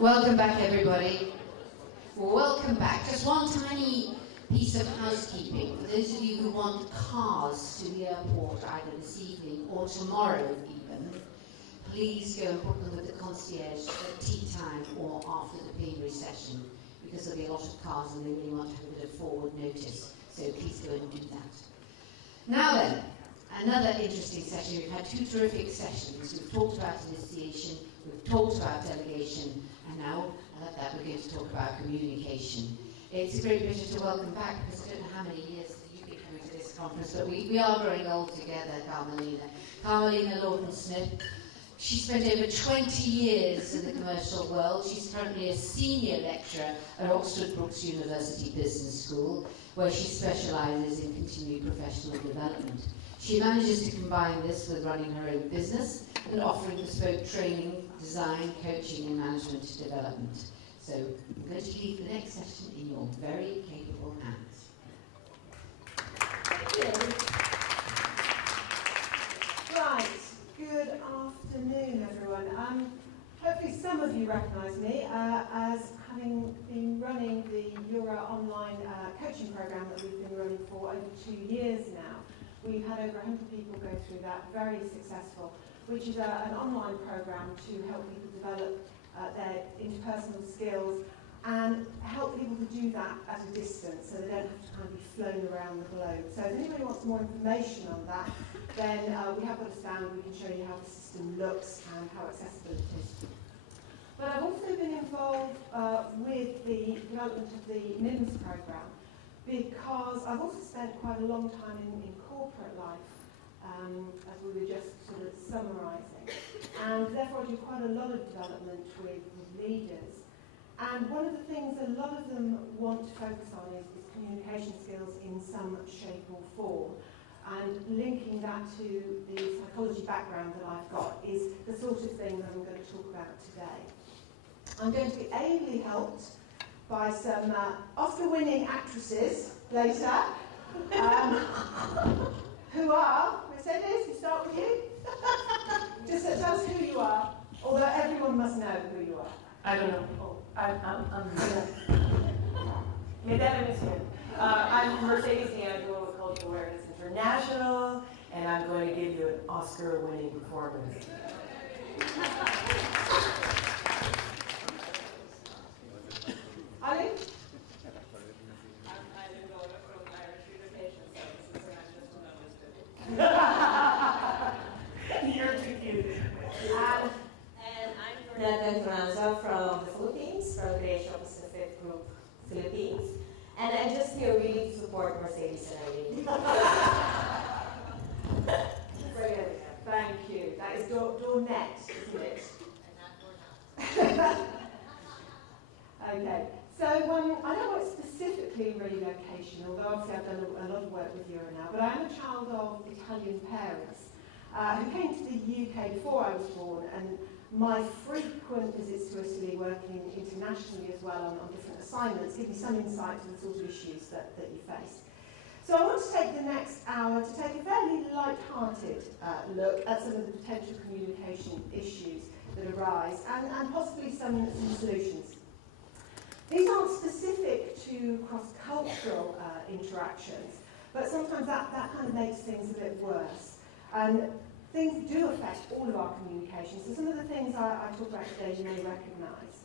Welcome back, everybody. Welcome back. Just one tiny piece of housekeeping. For those of you who want cars to the airport either this evening or tomorrow even, please go and book them with the concierge at tea time or after the plenary session, because there'll be a lot of cars and they really want to have a bit of forward notice. So please go and do that. Now then, another interesting session. We've had two terrific sessions. We've talked about initiation, we've talked about delegation, and now, at that, we're going to talk about communication. It's a great pleasure to welcome back, because I don't know how many years you've been coming to this conference, but we are growing old together, Carmelina. Carmelina Lawton Smith. She spent over 20 years in the commercial world. She's currently a senior lecturer at Oxford Brookes University Business School, where she specialises in continued professional development. She manages to combine this with running her own business and offering bespoke training, design, coaching and management development. So I'm going to leave the next session in your very capable hands. Thank you. Right, good afternoon everyone. Hopefully some of you recognise me as having been running the EuRA online coaching programme that we've been running for over 2 years now. We've had over 100 people go through that, very successful, which is an online programme to help people develop their interpersonal skills and help people to do that at a distance so they don't have to kind of be flown around the globe. So if anybody wants more information on that, then we have got a stand, we can show you how the system looks and how accessible it is. But I've also been involved with the development of the NIMS programme because I've also spent quite a long time in corporate life, as we were just sort of summarising. And therefore I do quite a lot of development with leaders. And one of the things a lot of them want to focus on is communication skills in some shape or form. And linking that to the psychology background that I've got is the sort of thing that I'm going to talk about today. I'm going to be ably helped by some Oscar-winning actresses later, who are, Mercedes, we start with you? Just tell us who you are, although everyone must know who you are. I don't know. Oh. Mesdames et messieurs, I'm Mercedes D'Angelo with Cultural Awareness International, and I'm going to give you an Oscar-winning performance. Ali? I'm Eileen Goda from Irish Relocation Services, and I'm just a You're too cute. And I'm Bernadette Esperanza from the Philippines, from the Asia Pacific Group Philippines. And I'm just here really to support Mercedes and Eileen. Brilliant. Thank you. That is Dornette, isn't it? And not Okay. So I don't work specifically relocation, although obviously I've done a lot of work with EuRA now, but I am a child of Italian parents who came to the UK before I was born, and my frequent visits to Italy, working internationally as well on different assignments, give me some insight to the sort of issues that you face. So I want to take the next hour to take a fairly light-hearted look at some of the potential communication issues that arise and possibly some solutions. These aren't specific to cross-cultural interactions, but sometimes that kind of makes things a bit worse. And things do affect all of our communication, so some of the things I talk about today you may recognise.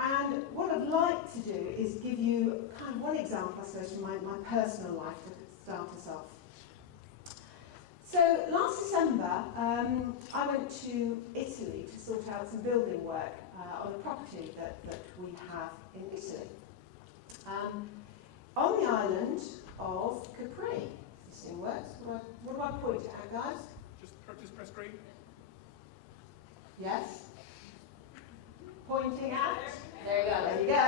And what I'd like to do is give you kind of one example, I suppose, from my personal life to start us off. So last December, I went to Italy to sort out some building work on a property that we have in Italy. On the island of Capri. This thing works. What do I point at, guys? Just press green. Yes? Pointing at? There you go. There you go.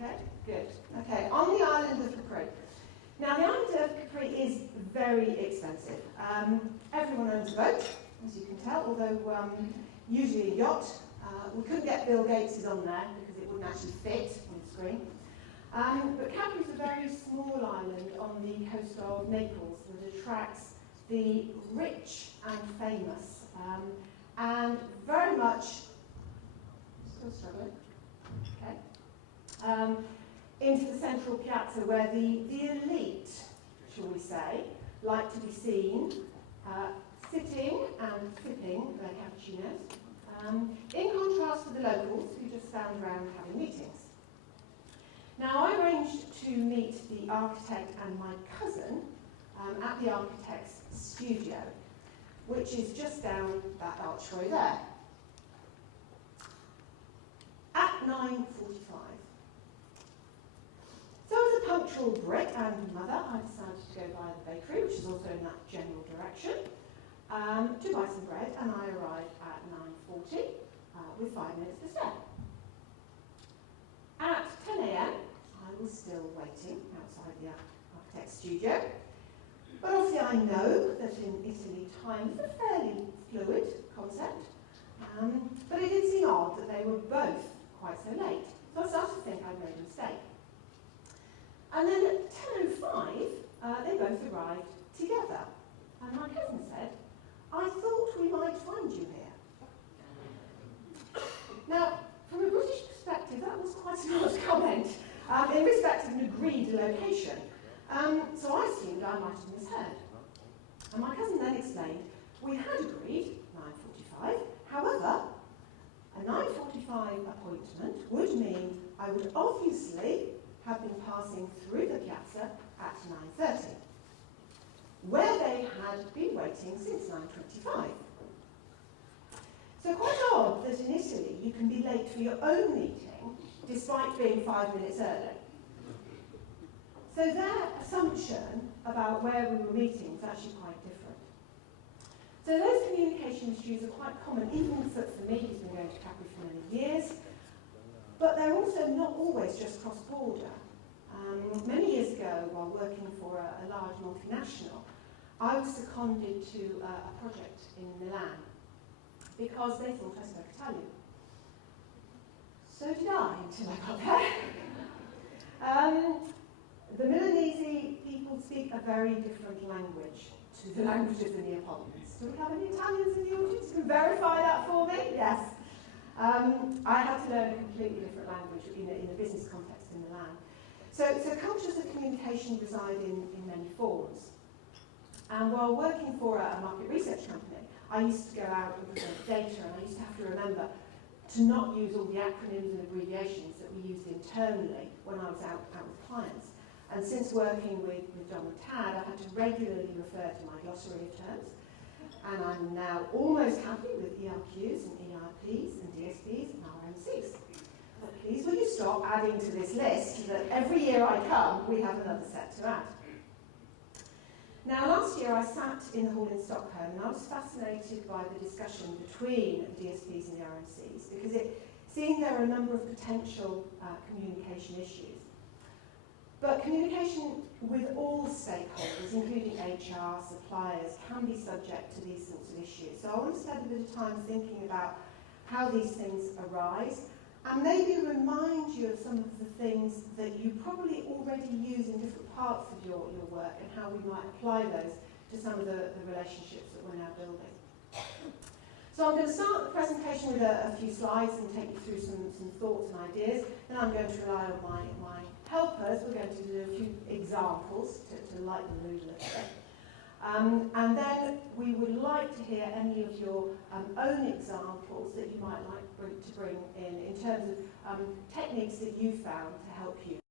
Okay, good. Okay, on the island of Capri. Now, the island of Capri is very expensive. Everyone owns a boat, as you can tell, although usually a yacht. We couldn't get Bill Gates' on there because it wouldn't actually fit on the screen. But Capri is a very small island on the coast of Naples that attracts the rich and famous, and very much Still struggling? Okay. Into the central piazza where the elite, shall we say, like to be seen sitting and sipping their cappuccinos, in contrast to the locals who just stand around having meetings. Now, I arranged to meet the architect and my cousin at the architect's studio, which is just down that archway there. At 9:45. So as a punctual Brit and mother, I decided to go by the bakery, which is also in that general direction, to buy some bread, and I arrived at 9:40 with 5 minutes to spare. At 10 a.m, I was still waiting outside the architect's studio. But obviously I know that in Italy time is a fairly fluid concept, but it did seem odd that they were both quite so late. So I started to think I'd made a mistake. And then at 10:05, they both arrived together. And my cousin said, "I thought we might find you here." Now, from a British perspective, that was quite an odd comment in respect of an agreed location. So I assumed I might have misheard. And my cousin then explained, we had agreed 9:45, however, a 9:45 appointment would mean I would obviously have been passing through the piazza at 9:30, where they had been waiting since 9:25. So quite odd that in Italy you can be late for your own meeting despite being 5 minutes early. So their assumption about where we were meeting was actually quite different. So those communication issues are quite common, even for me, who's been going to Capri for many years, but they're also not always just cross-border. Many years ago, while working for a large multinational, I was seconded to a project in Milan because they thought I spoke Italian. So did I, until I got there. The Milanese people speak a very different language to the languages in Neapolitans. Do we have any Italians in the audience who can verify that for me? Yes. I had to learn a completely different language in a business context in Milan. So cultures of communication reside in many forms. And while working for a market research company, I used to go out and present data, and I used to have to remember to not use all the acronyms and abbreviations that we used internally when I was out with clients. And since working with John and Tad, I had to regularly refer to my glossary of terms. And I'm now almost happy with ERQs and ERPs and DSPs and RMCs. But please will you stop adding to this list so that every year I come, we have another set to add. Now, last year I sat in the hall in Stockholm, and I was fascinated by the discussion between the DSPs and the RMCs, because it seemed there are a number of potential communication issues. But communication with all stakeholders, including HR, suppliers, can be subject to these sorts of issues. So I want to spend a bit of time thinking about how these things arise, and maybe remind you of some of the things that you probably already use in different parts of your work, and how we might apply those to some of the relationships that we're now building. So I'm going to start the presentation with a few slides and take you through some thoughts and ideas. Then I'm going to rely on my helpers. We're going to do a few examples to lighten the mood a little bit. And then we would like to hear any of your own examples that you might like to bring in terms of techniques that you found to help you.